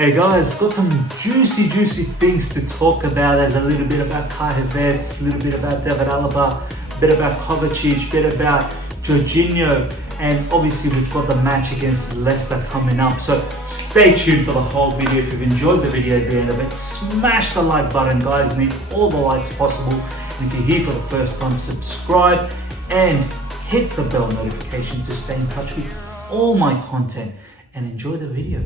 Hey guys, got some juicy things to talk about. There's a little bit about Kai Havertz, a little bit about David Alaba, a bit about Kovacic, a bit about Jorginho, and obviously we've got the match against Leicester coming up. So stay tuned for the whole video. If you've enjoyed the video at the end of it, smash the like button, guys. Need all the likes possible. And if you're here for the first time, subscribe and hit the bell notification to stay in touch with all my content. And enjoy the video.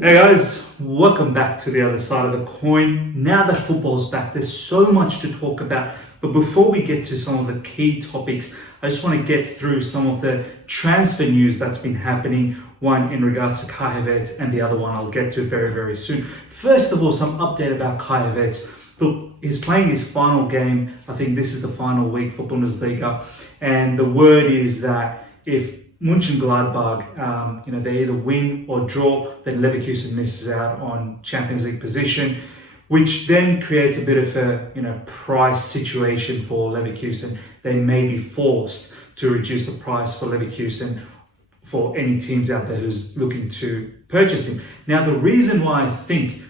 Hey guys, welcome back to the other side of the coin. Now that football's back, there's so much to talk about. But before we get to some of the key topics, I just want to get through some of the transfer news that's been happening. One in regards to Kai Havertz and the other one I'll get to very soon. First of all, some update about Kai Havertz. Look, he's playing his final game. I think this is the final week for Bundesliga. And the word is that if Mönchengladbach, they either win or draw, then Leverkusen misses out on Champions League position, which then creates a bit of a price situation for Leverkusen. They may be forced to reduce the price for Leverkusen for any teams out there who's looking to purchase him. Now, the reason why I think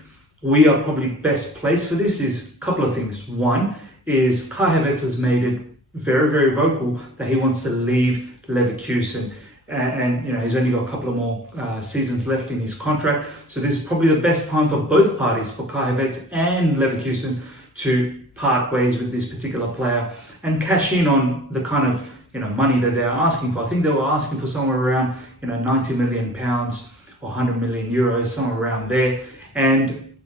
we are probably best placed for this is a couple of things. One is Kai Havertz has made it very vocal that he wants to leave Leverkusen, and he's only got a couple of more seasons left in his contract, so this is probably the best time for both parties, for Kai Havertz and Leverkusen, to part ways with this particular player and cash in on the kind of money that they're asking for. I think they were asking for somewhere around 90 million pounds or 100 million euros, somewhere around there. And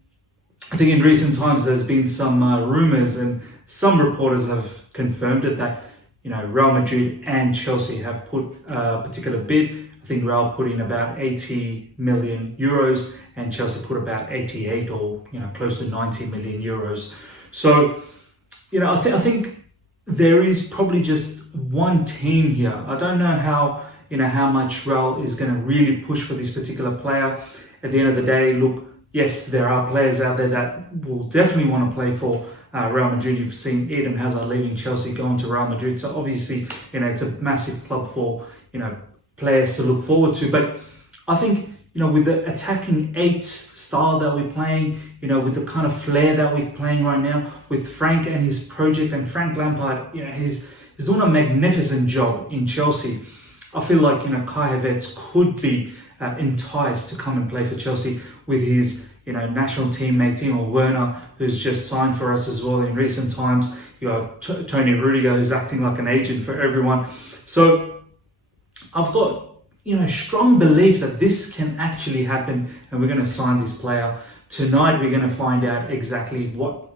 I think in recent times there's been some rumours, and some reporters have confirmed it, that Real Madrid and Chelsea have put a particular bid. I think Real put in about 80 million euros and Chelsea put about 88 or close to 90 million euros. So I think there is probably just one team here. I don't know how much Real is going to really push for this particular player. At the end of the day, look, yes, there are players out there that will definitely want to play for Real Madrid. You've seen Eden Hazard leaving Chelsea, going to Real Madrid. So obviously, it's a massive club for, players to look forward to. But I think, with the attacking eight style that we're playing, with the kind of flair that we're playing right now, with Frank and his project, and Frank Lampard, he's doing a magnificent job in Chelsea. I feel like, Kai Havertz could be enticed to come and play for Chelsea with his national teammate Timo Werner, who's just signed for us as well in recent times. Tony Rudiger, who's acting like an agent for everyone. So I've got strong belief that this can actually happen, and we're going to sign this player tonight. We're going to find out exactly what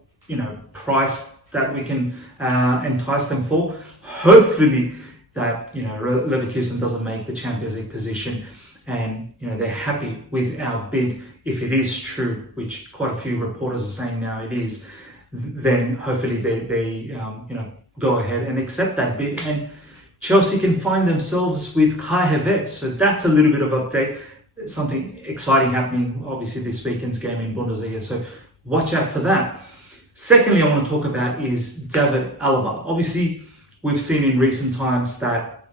price that we can entice them for. Hopefully that Leverkusen doesn't make the Champions League position, and they're happy with our bid. If it is true, which quite a few reporters are saying now it is, then hopefully they go ahead and accept that bid, and Chelsea can find themselves with Kai Havertz. So that's a little bit of update. Something exciting happening, obviously, this weekend's game in Bundesliga, so watch out for that. Secondly, I want to talk about is David Alaba. Obviously, we've seen in recent times that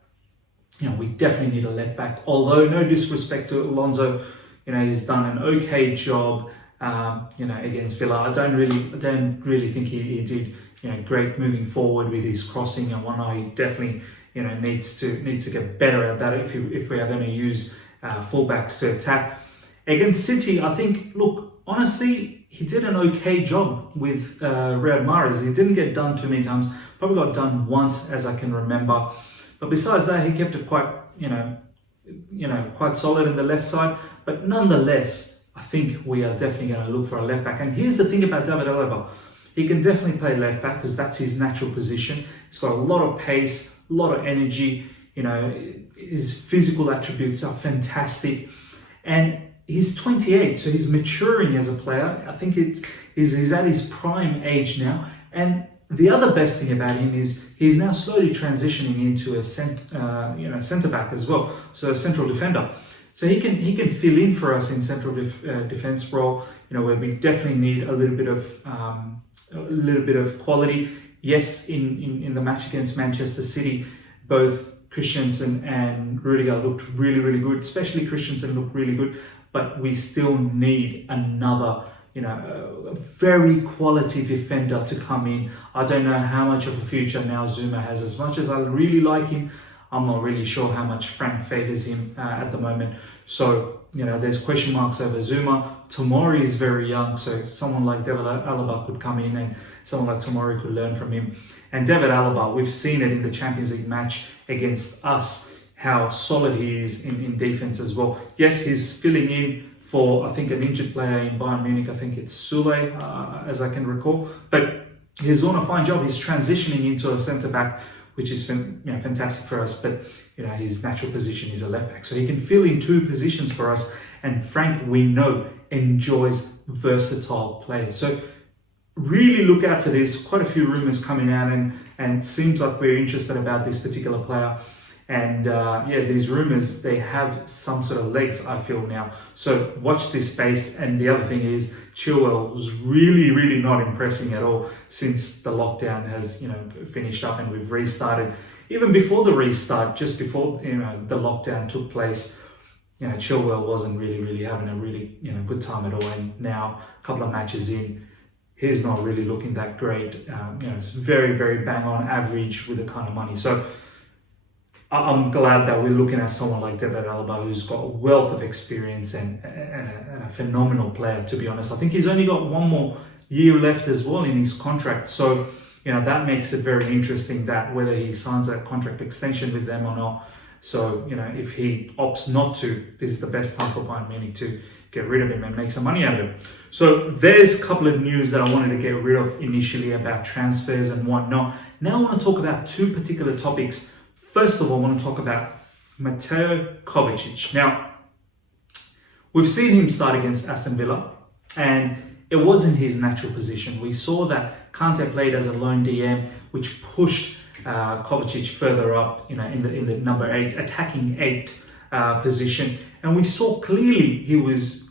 we definitely need a left back. Although no disrespect to Alonso, he's done an okay job, against Villa. I don't really think he did, great moving forward with his crossing and whatnot. He definitely, needs to get better at that if we are going to use fullbacks to attack. Against City, I think, look, honestly, he did an okay job with Riyad Mahrez. He didn't get done too many times. Probably got done once, as I can remember. But besides that, he kept it quite, quite solid in the left side. But nonetheless, I think we are definitely going to look for a left back. And here's the thing about David Alaba. He can definitely play left back because that's his natural position. He's got a lot of pace, a lot of energy. His physical attributes are fantastic. And he's 28, so he's maturing as a player. I think he's at his prime age now. And the other best thing about him is he's now slowly transitioning into a centre back as well, so a central defender. So he can fill in for us in central defence role, where we definitely need a little bit of quality. Yes, in the match against Manchester City, both Christensen and Rudiger looked really good. Especially Christensen looked really good. but we still need another, a very quality defender to come in. I don't know how much of a future now Zuma has. As much as I really like him, I'm not really sure how much Frank favours him at the moment. So, there's question marks over Zuma. Tomori is very young, so someone like David Alaba could come in and someone like Tomori could learn from him. And David Alaba, we've seen it in the Champions League match against us, how solid he is in defense as well. Yes, he's filling in for, I think, an injured player in Bayern Munich. I think it's Sule, as I can recall. But he's doing a fine job. He's transitioning into a centre-back, which is fantastic for us. But his natural position is a left-back. So he can fill in two positions for us. And Frank, we know, enjoys versatile players. So really look out for this. Quite a few rumours coming out, and seems like we're interested about this particular player. And these rumours, they have some sort of legs, I feel now. So watch this space. And the other thing is, Chilwell was really not impressing at all since the lockdown has finished up and we've restarted. Even before the restart, just before the lockdown took place, Chilwell wasn't really having a really good time at all. And now, a couple of matches in, he's not really looking that great. It's very bang on average with the kind of money. So I'm glad that we're looking at someone like David Alaba, who's got a wealth of experience and a phenomenal player, to be honest. I think he's only got one more year left as well in his contract. So, that makes it very interesting that whether he signs that contract extension with them or not. So, if he opts not to, this is the best time for Bayern Munich to get rid of him and make some money out of him. So there's a couple of news that I wanted to get rid of initially about transfers and whatnot. Now I want to talk about two particular topics. First of all, I want to talk about Mateo Kovacic. Now, we've seen him start against Aston Villa, and it wasn't his natural position. We saw that Kante played as a lone DM, which pushed Kovacic further up, in the number 8, attacking 8 position. And we saw clearly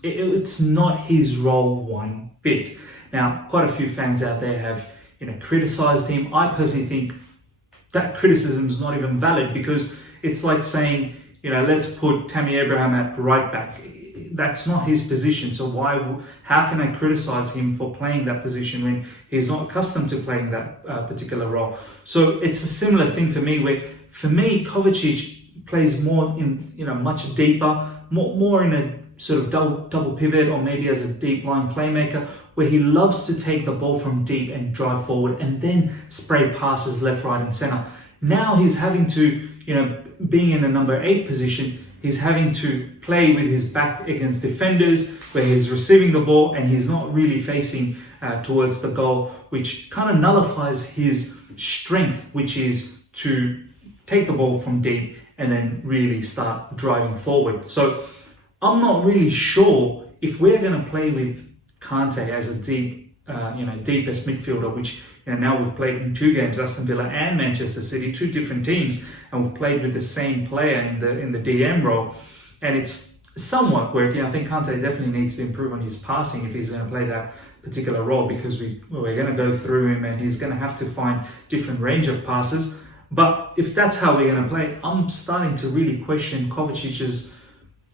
it's not his role one bit. Now, quite a few fans out there have, criticised him. I personally think that criticism is not even valid, because it's like saying, let's put Tammy Abraham at right back. That's not his position. So how can I criticize him for playing that position when he's not accustomed to playing that particular role? So it's a similar thing for me, where for me, Kovacic plays more in, much deeper, more in a sort of double pivot, or maybe as a deep line playmaker, where he loves to take the ball from deep and drive forward and then spray passes left, right and center. Now he's having to, being in a number 8 position, he's having to play with his back against defenders, where he's receiving the ball and he's not really facing towards the goal, which kind of nullifies his strength, which is to take the ball from deep and then really start driving forward. So I'm not really sure if we're going to play with Kante as a deepest midfielder, which now we've played in 2 games, Aston Villa and Manchester City, 2 different teams, and we've played with the same player in the DM role, and it's somewhat working. I think Kante definitely needs to improve on his passing if he's going to play that particular role, because we're going to go through him and he's going to have to find different range of passes. But if that's how we're going to play, I'm starting to really question Kovacic's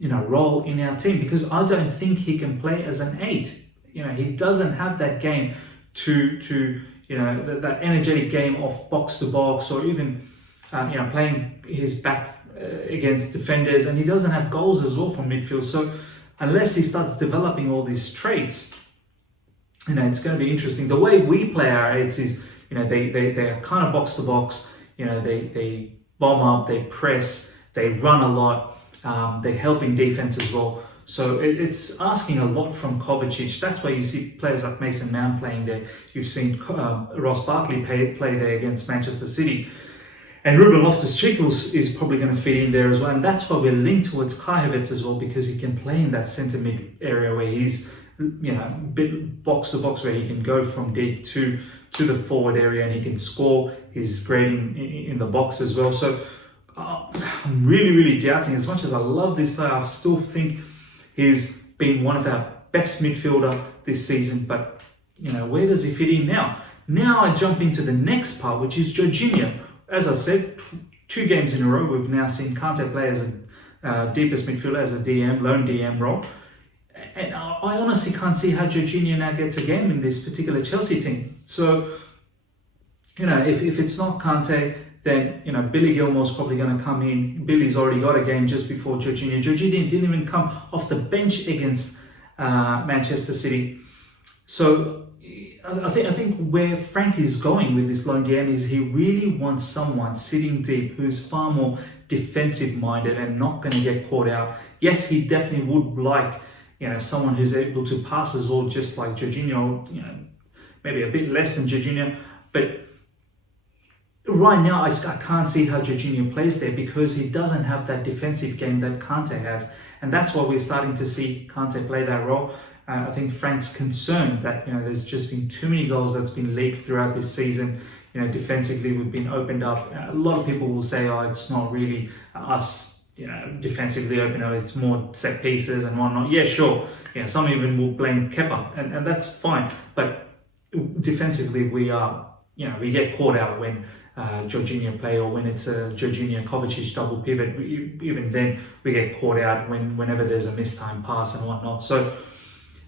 role in our team, because I don't think he can play as an 8. He doesn't have that game to that energetic game of box to box, or even playing his back against defenders, and he doesn't have goals as well from midfield. So unless he starts developing all these traits, it's going to be interesting. The way we play our 8s is, they are kind of box to box. They bomb up, they press, they run a lot, they help in defense as well. So it's asking a lot from Kovacic. That's why you see players like Mason Mount playing there. You've seen Ross Barkley play there against Manchester City. And Ruben Loftus-Cheek is probably going to fit in there as well. And that's why we're linked towards Kai Havertz as well, because he can play in that centre mid area where he's, bit box to box, where he can go from deep to the forward area and he can score. He's great in the box as well. So I'm really doubting. As much as I love this player, I still think he's been one of our best midfielder this season, but where does he fit in now? Now I jump into the next part, which is Jorginho. As I said, 2 games in a row, we've now seen Kante play as a deepest midfielder, as a DM, lone DM role. And I honestly can't see how Jorginho now gets a game in this particular Chelsea team. So, if it's not Kante, then, Billy Gilmore's probably going to come in. Billy's already got a game just before Jorginho. Jorginho didn't even come off the bench against Manchester City. So I think where Frank is going with this loan game is he really wants someone sitting deep who's far more defensive minded and not going to get caught out. Yes, he definitely would like, someone who's able to pass as well, just like Jorginho, maybe a bit less than Jorginho. But right now, I can't see how Jorginho plays there because he doesn't have that defensive game that Kante has. And that's why we're starting to see Kante play that role. I think Frank's concerned that, there's just been too many goals that's been leaked throughout this season. Defensively, we've been opened up. A lot of people will say, oh, it's not really us, defensively open up. It's more set pieces and whatnot. Yeah, sure. Some even will blame Kepa, and that's fine. But defensively, we get caught out when Jorginho play, or when it's a Jorginho Kovacic double pivot. Even then, we get caught out whenever there's a mistimed pass and whatnot. So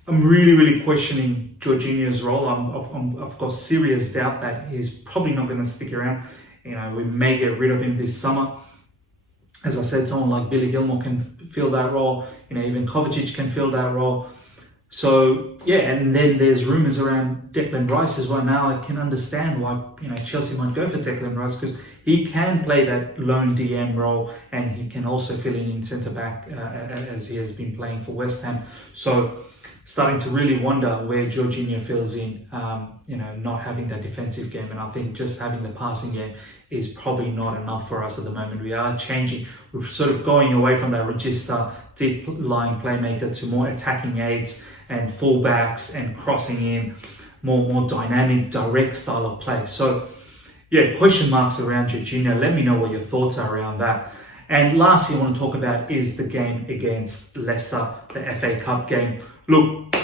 I'm really, really questioning Jorginho's role. I've got serious doubt that he's probably not going to stick around. We may get rid of him this summer. As I said, someone like Billy Gilmore can fill that role. Even Kovacic can fill that role. So, and then there's rumours around Declan Rice as well. Now I can understand why, Chelsea might go for Declan Rice, because he can play that lone DM role and he can also fill in centre-back as he has been playing for West Ham. So, starting to really wonder where Jorginho fills in, not having that defensive game. And I think just having the passing game is probably not enough for us at the moment. We are changing. We're sort of going away from that register, deep lying playmaker to more attacking eights and fullbacks and crossing in, more dynamic, direct style of play. So, question marks around Jorginho. Let me know what your thoughts are around that. And lastly, I want to talk about is the game against Leicester, the FA Cup game. Look,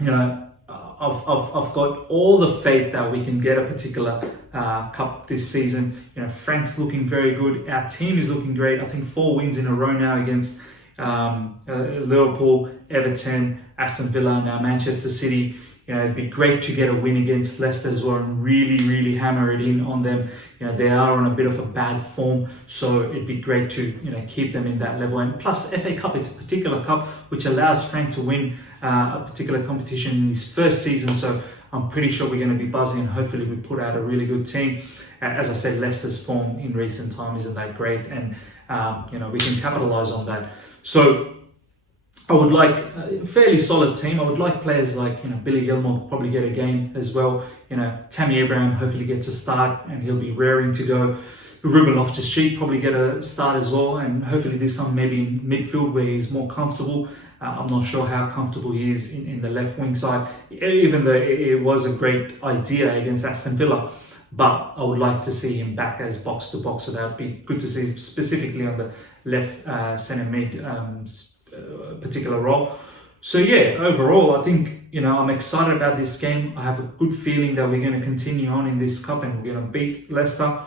I've got all the faith that we can get a particular cup this season. Frank's looking very good. Our team is looking great. I think 4 wins in a row now against Liverpool, Everton, Aston Villa, now Manchester City. It'd be great to get a win against Leicester as well and really, really hammer it in on them. They are on a bit of a bad form, so it'd be great to, keep them in that level. And plus, FA Cup, it's a particular cup which allows Frank to win a particular competition in his first season. So I'm pretty sure we're going to be buzzing, and hopefully we put out a really good team. As I said, Leicester's form in recent time isn't that great, and we can capitalise on that. So I would like a fairly solid team. I would like players like, Billy Gilmore to probably get a game as well. Tammy Abraham hopefully gets a start and he'll be raring to go. Ruben Loftus-Cheek probably get a start as well, and hopefully this time maybe in midfield where he's more comfortable. I'm not sure how comfortable he is in the left wing side, even though it was a great idea against Aston Villa. But I would like to see him back as box to box, so that would be good to see, specifically on the left centre mid particular role. So overall I think I'm excited about this game. I have a good feeling that we're going to continue on in this cup and we're going to beat Leicester,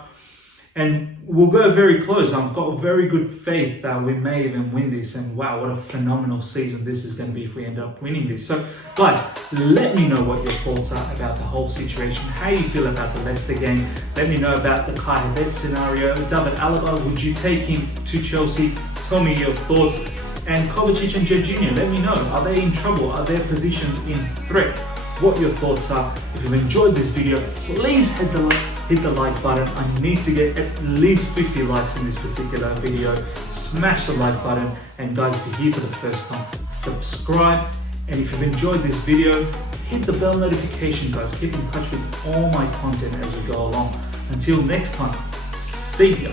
and we'll go very close. I've got very good faith that we may even win this, and wow, what a phenomenal season this is going to be if we end up winning this. So guys, let me know what your thoughts are about the whole situation, how you feel about the Leicester game. Let me know about the Kai Havertz scenario. David Alaba, would you take him to Chelsea? Tell me your thoughts. And Kovacic and Jorginho, let me know. Are they in trouble? Are their positions in threat? What your thoughts are. If you've enjoyed this video, please hit the like button. I need to get at least 50 likes in this particular video. Smash the like button. And guys, if you're here for the first time, subscribe. And if you've enjoyed this video, hit the bell notification, guys. Keep in touch with all my content as we go along. Until next time, see ya.